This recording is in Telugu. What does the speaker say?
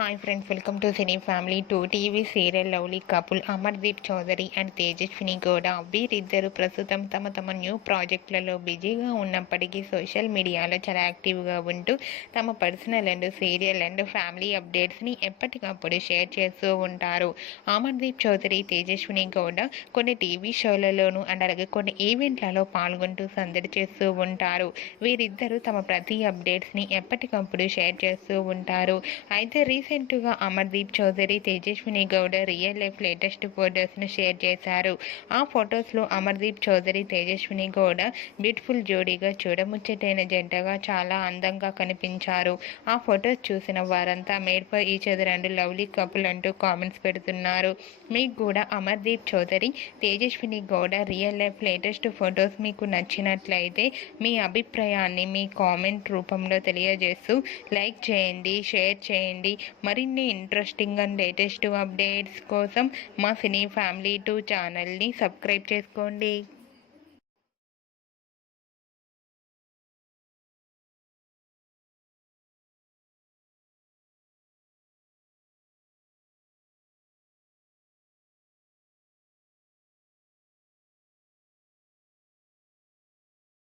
Hi friends, welcome to cine family. Two TV serial lovely couple Amardeep Chowdary and Tejaswini Gowda వీరిద్దరు ప్రస్తుతం తమ న్యూ ప్రాజెక్టులలో బిజీగా ఉన్నప్పటికీ సోషల్ మీడియాలో చాలా యాక్టివ్గా ఉంటూ తమ personal and serial and family అప్డేట్స్ని ఎప్పటికప్పుడు షేర్ చేస్తూ ఉంటారు. అమర్దీప్ చౌదరి, తేజస్విని గౌడ కొన్ని టీవీ షోలలోనూ అండ్ అలాగే కొన్ని ఈవెంట్లలో పాల్గొంటూ సందడి చేస్తూ ఉంటారు. వీరిద్దరూ తమ ప్రతి అప్డేట్స్ని ఎప్పటికప్పుడు షేర్ చేస్తూ ఉంటారు. అయితే రీసెంట్గా Amardeep Chowdary, Tejaswini Gowda real life latest ఫొటోస్ను షేర్ చేశారు. ఆ ఫొటోస్లో అమర్దీప్ చౌదరి, తేజస్విని గౌడ బ్యూటిఫుల్ జోడీగా చూడముచ్చటైన జంటగా చాలా అందంగా కనిపించారు. ఆ ఫొటోస్ చూసిన వారంతా made for each other and lovely couple అంటూ కామెంట్స్ పెడుతున్నారు. మీకు కూడా Amardeep Chowdary, Tejaswini Gowda real life latest photos మీకు నచ్చినట్లయితే మీ అభిప్రాయాన్ని మీ కామెంట్ రూపంలో తెలియజేస్తూ లైక్ చేయండి, షేర్ చేయండి. మరిన్ని ఇంట్రెస్టింగ్ అండ్ లేటెస్ట్ అప్డేట్స్ కోసం మా సినీ ఫ్యామిలీ 2 ఛానల్ని సబ్స్క్రైబ్ చేసుకోండి.